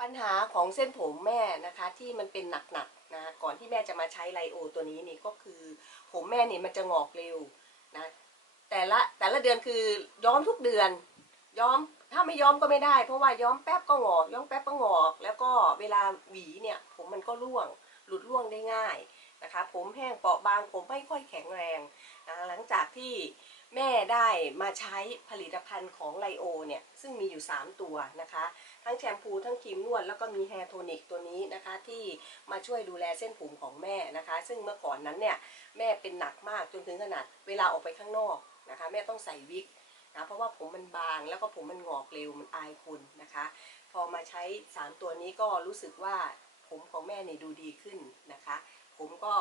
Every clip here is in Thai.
ปัญหาของเส้นผมแม่นะคะที่มันเป็นหนักๆนะก่อนที่แม่จะมาใช้ไลโอตัวนี้นี่ก็คือ ผมแม่นี่มันจะงอกเร็วนะแต่ละแต่ละเดือนคือย้อมทุกเดือน ย้อมถ้าไม่ย้อมก็ไม่ได้ เพราะว่าย้อมแป๊บก็งอก ย้อมแป๊บก็งอก แล้วก็เวลาหวีเนี่ยผมมันก็ร่วงหลุดร่วงได้ง่ายนะคะ ผมแห้งเปราะบางผมไม่ค่อยแข็งแรงนะหลังจากที่ แม่ได้มาใช้ผลิตภัณฑ์ของไลโอเนี่ย ซึ่งมีอยู่ 3 ตัวนะคะ ทั้งแชมพูทั้งครีมนวด แล้วก็มีแฮร์โทนิกตัวนี้นะคะ ที่มาช่วยดูแลเส้นผมของแม่นะคะ ซึ่งเมื่อก่อนนั้นเนี่ย แม่เป็นหนักมากจนถึงขนาดเวลาออกไปข้างนอกนะคะ แม่ต้องใส่วิกนะเพราะว่าผมมันบางแล้วก็ผมมันงอกเร็วมันอายคนนะคะ พอมาใช้ 3 ตัวนี้ก็รู้สึกว่าผมของแม่เนี่ยดูดีขึ้นนะคะ ผมก็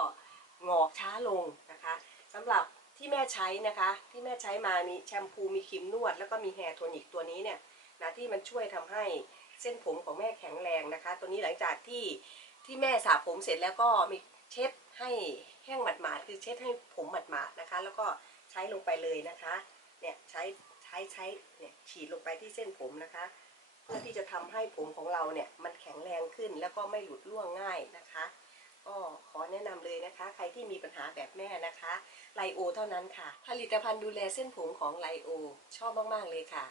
งอกช้าลงนะคะสำหรับ ที่แม่ใช้นะคะ ที่แม่ใช้มามีแชมพูมีครีมนวด แล้วก็มีแฮร์โทนิกตัวนี้เนี่ยนะที่มันช่วยทำให้เส้นผมของแม่แข็งแรงนะคะ ตัวนี้หลังจากที่ที่แม่สระผมเสร็จแล้วก็มีเช็ดให้แห้งหมาดๆคือเช็ดให้ผมหมาดๆนะคะ แล้วก็ใช้ลงไปเลยนะคะเนี่ยใช้ใช้ใช้เนี่ยฉีดลงไปที่เส้นผมนะคะ เพื่อที่จะทำให้ผมของเราเนี่ยมันแข็งแรงขึ้นแล้วก็ไม่หลุดร่วงง่ายนะคะ แนะนำเลยนะคะ ใครที่มีปัญหาแบบแม่นะคะไลโอเท่านั้นค่ะ ผลิตภัณฑ์ดูแลเส้นผมของไลโอ ชอบมาก ๆ เลยค่ะ